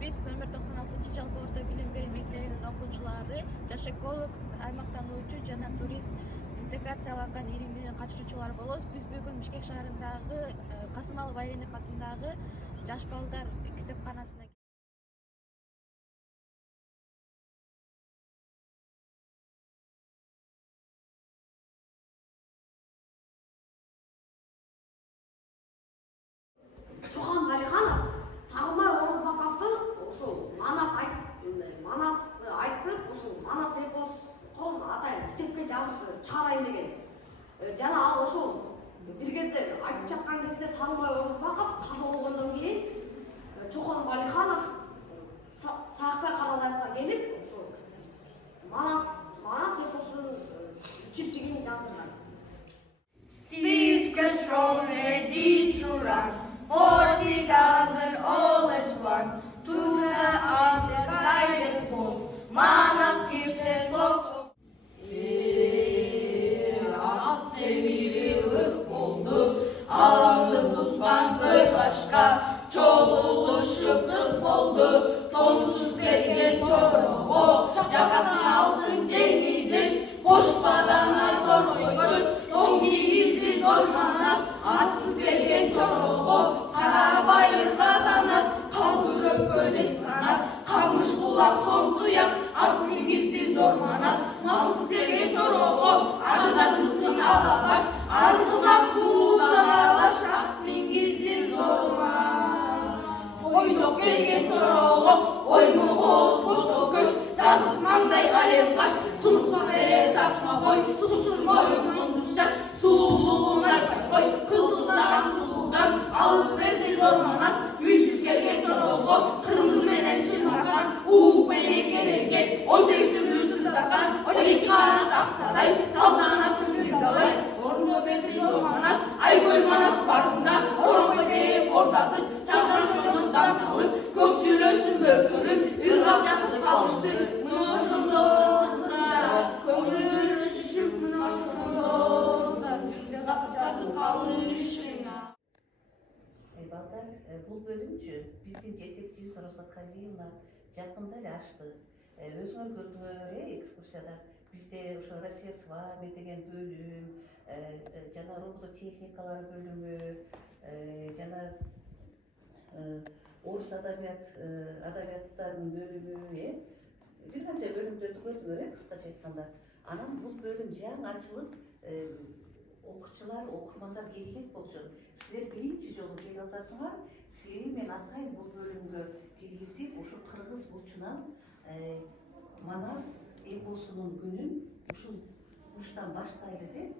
Биз номер 96 жалпы орто билим берүү мектебинин окуучулары жаш эколог, аймактануучу жана турист интеграцияланган иримдин катышуучулары болобуз. Биз бүгүн Бишкек шаарындагы Касымалы Байенов атындагы жаш балдар китепканасына Чохан Алиханов Сагынбай Орозбаковду ушул Манасты айтып, ушул Манас эпостон атайын китепке жазып чыгарайын деген. Жана ал ошол бир кезде айтып жаткан кезде Сагынбай Орозбаков каза болгондон кийин Чохан Алиханов Саакбай Каралаевга келип, ошол Манас эпосунун чиптигин жаздырган. Steeds strong, ready to run. 40,000 all as one. To the arm that guides bold. Manas gifted lots of. At seviyelik oldu. Alandı buzdan kıybaşka. Çoğuluşup kırk oldu. Tonsuz gelgen çoruğu. Cakasını aldın cengices. Hoş badana donoy göz. Dongi izli zormanas. Atsız gelgen çoruğu. Kara bayır kazanat. Kalbürök gödes kanat. Kamış kulak son duyak. At mingizli zormanas. Malsız gelgen çoruğu. Arıda çılgın alabaş. Arkına kuldan aralaş. At mingizli zormanas. Oydok gelgen çoruğu. Oymu oğuz bodo göz. Жазып маңдай қалем қаш, сұлсын әрет ашма бой, сұсын бойын құндыз шаш, сұлулығын айтпай қой, қылдылдаған сұлудан алып берді зор манас, үйсіз келген чороғы, қырмызы менен шырмаған, уық менен кереген, 18 түрлі сылдаған, 12 қанат ақсарай, салтанат күнді далай, орны берді зор манас, айгөл манас бардында, орынға дейіп ордатып, чағдар шоғындан салып, көк сүйлөсін бөлгіріп, ырғап жатып қалыштыр. Балдар, бул бөлүмчү биздин жетекчибиз Розат Калиевна жакында эле ачты. Өзүңөр көрдүңөр экскурсияда бизде ошо Россия с вами деген бөлүм, жана робототехникалар бөлүмү, жана орус адабияттарынын бөлүмү, бир канча бөлүмдөрдү көрдүңөр, кыскача айтканда. Анан бул бөлүм жаңы ачылып, окуучулар, окурмандар келе болчу. Силер биринчи жолу келип атасыңар. Силерге мен атайын бул бөлүмгө киргизип, ушу кыргыз бурчунан Манас эпосунун күнүн ушул бурчтан баштайлы деп,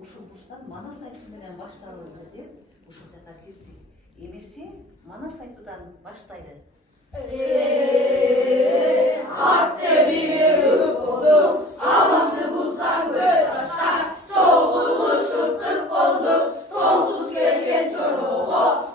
ушул бурчтан Манас айтуу менен башталалы деп ушул жака кирдик. Эмесе Манас айтуудан баштайлы. At seviyelik oldu. Alandı buzdan göğe taşa. Çoğuluşup kırk oldu. Tonsuz gelgen çoruğu.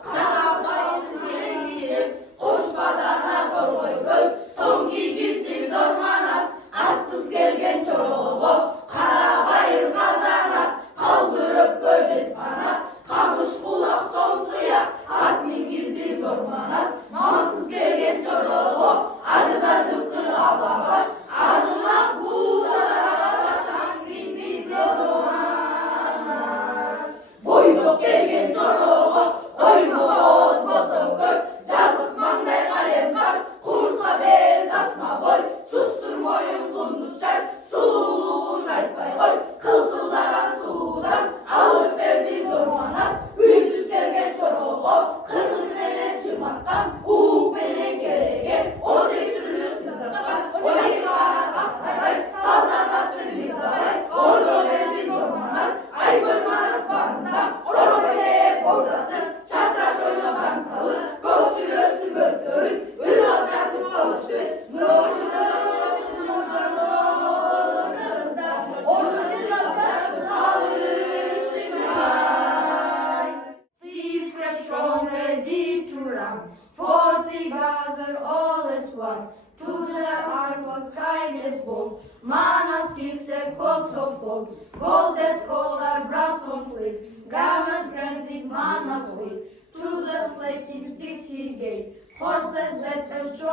Karasayın yengiyiz. Koş badana korgoy göz. Tongi gizli zor manas. Atsız gelgen çoruğu. Kara bayır kazanat. Kaldırıp göces kanat. Kamış kulak son kıyak. At mingizli zor manas. Malsız gelgen çoruğu. Arıda cılkı alabaş. Arımak buğda.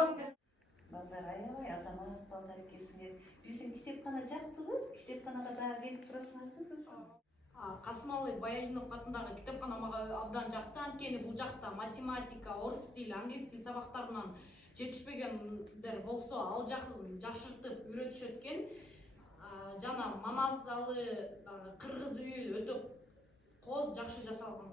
Балдар аябай азамат балдар экенсиңер. Биздин китепкана жактыбы? Китепканага дагы келип турасыңарбы? Касымалы Баялинов атындагы китепкана мага абдан жакты. Анткени бул жакта математика, орус тили, англис тил сабактарынан жетишпегендер болсо, ал жакын жакшыртып үйрөтүшөт экен. Жана Манас залы, кыргыз үйү өтө кооз, жакшы жасалган.